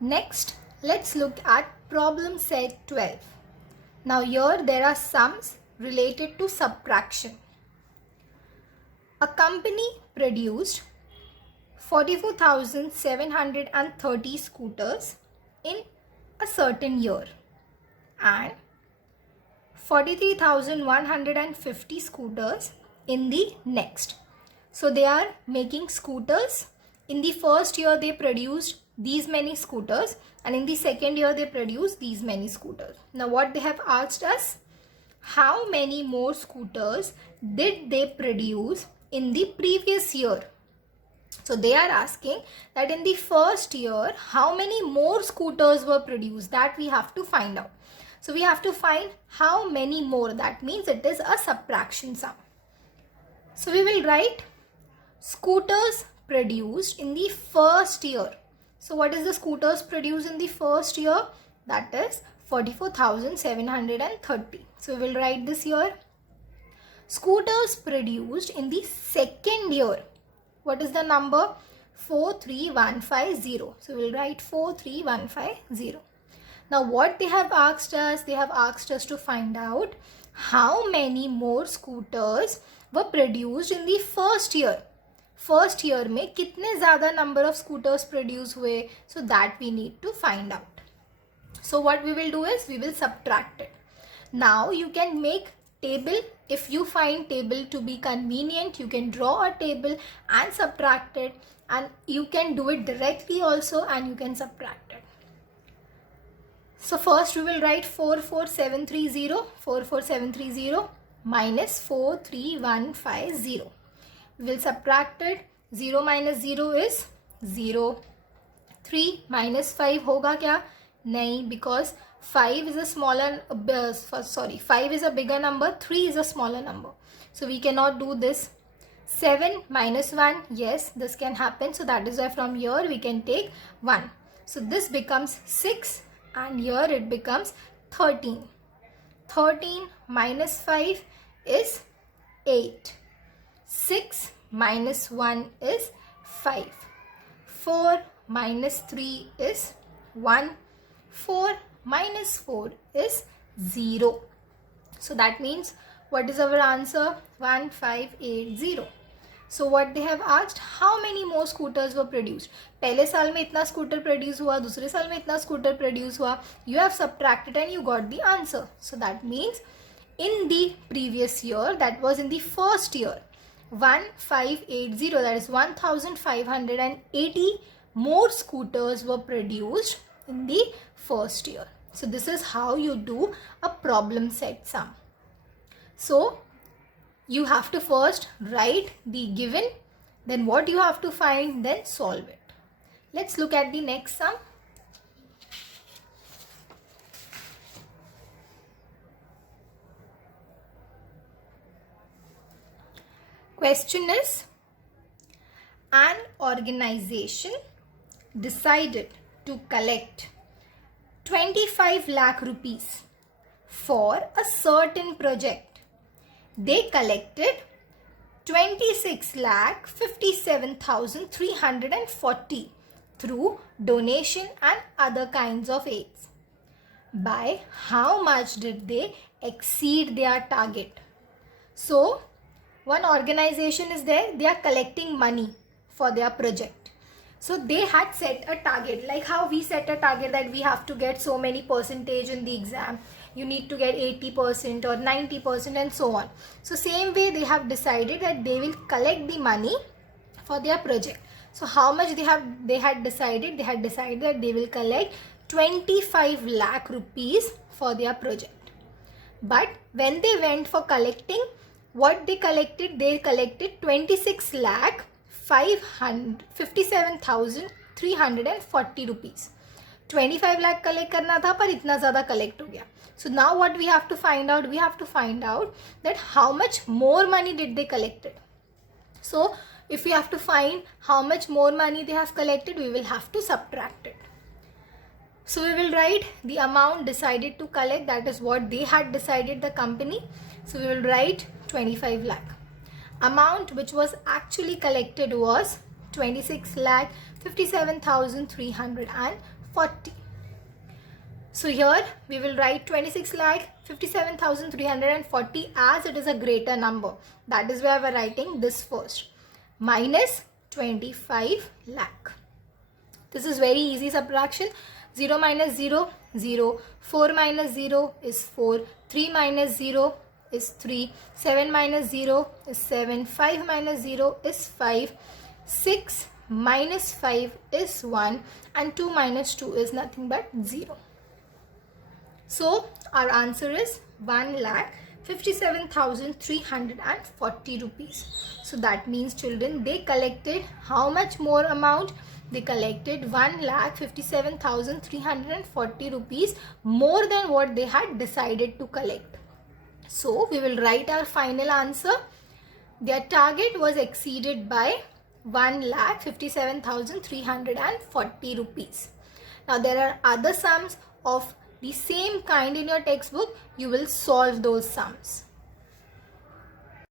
Next, let's look at problem set 12. Now here there are sums related to subtraction. A company produced 44,730 scooters in a certain year and 43,150 scooters in the next. So they are making scooters. In the first year they produced these many scooters and in the second year they produced these many scooters. Now what they have asked us, how many more scooters did they produce in the previous year? So they are asking that in the first year, how many more scooters were produced, that we have to find out. So we have to find how many more. That means it is a subtraction sum. So we will write scooters produced in the first year. So what is the scooters produced in the first year? That is 44,730. So we will write this here. Scooters produced in the second year. What is the number? 43150. So we will write 43150. Now what they have asked us? They have asked us to find out how many more scooters were produced in the first year. First year में कितने ज़्यादा number of scooters produce हुए? So that we need to find out. So what we will do is we will subtract it. Now you can make table. If you find table to be convenient, you can draw a table and subtract it, and you can do it directly also and you can subtract it. So first we will write 44730 minus 43150. We will subtract it. 0 minus 0 is 0. 3 minus 5 होगा क्या? नहीं, because 5 is a smaller, 5 is a bigger number, 3 is a smaller number. So we cannot do this. 7 minus 1, yes, this can happen. So that is why from here we can take 1. So this becomes 6 and here it becomes 13. 13 minus 5 is 8. 6 minus 1 is 5. 4 minus 3 is 1. 4 minus 4 is 0. So that means what is our answer? 1580. So what they have asked, how many more scooters were produced? पहले साल में इतना scooter produce हुआ, दूसरे साल में इतना scooter produce हुआ. You have subtracted and you got the answer. So that means in the previous year, that was in the first year, 1580, that is 1580 more scooters were produced in the first year. So this is how you do a problem set sum. So you have to first write the given, then what you have to find, then solve it. Let's look at the next sum. Question is, an organization decided to collect 25 lakh rupees for a certain project. They collected 26,57,340 through donation and other kinds of aids. By how much did they exceed their target? So one organization is there, they are collecting money for their project. So they had set a target, like how we set a target that we have to get so many percentage in the exam. You need to get 80% or 90% and so on. So same way they have decided that they will collect the money for their project. So how much they had decided? They had decided that they will collect 25 lakh rupees for their project. But when they went for collecting, what they collected? They collected 26 lakh 57,340 rupees. 25 lakh collect करना था पर इतना ज़्यादा collect हो गया. So now what we have to find out? We have to find out that how much more money did they collected. So if we have to find how much more money they have collected, we will have to subtract it. So we will write the amount decided to collect, that is what they had decided, the company. So we will write 25 lakh. Amount which was actually collected was 26 lakh 57,340 40. So here we will write 26,57,340 as it is a greater number. That is why we are writing this first. Minus 25 lakh. This is very easy subtraction. 0 minus 0, 0. 4 minus 0 is 4. 3 minus 0 is 3. 7 minus 0 is 7. 5 minus 0 is 5. 6 minus 5 is 1. And 2 minus 2 is nothing but 0. So our answer is 1,57,340 rupees. So that means children, they collected how much more amount? They collected 1,57,340 rupees more than what they had decided to collect. So we will write our final answer. Their target was exceeded by 1,57,340 rupees. Now there are other sums of the same kind in your textbook. You will solve those sums.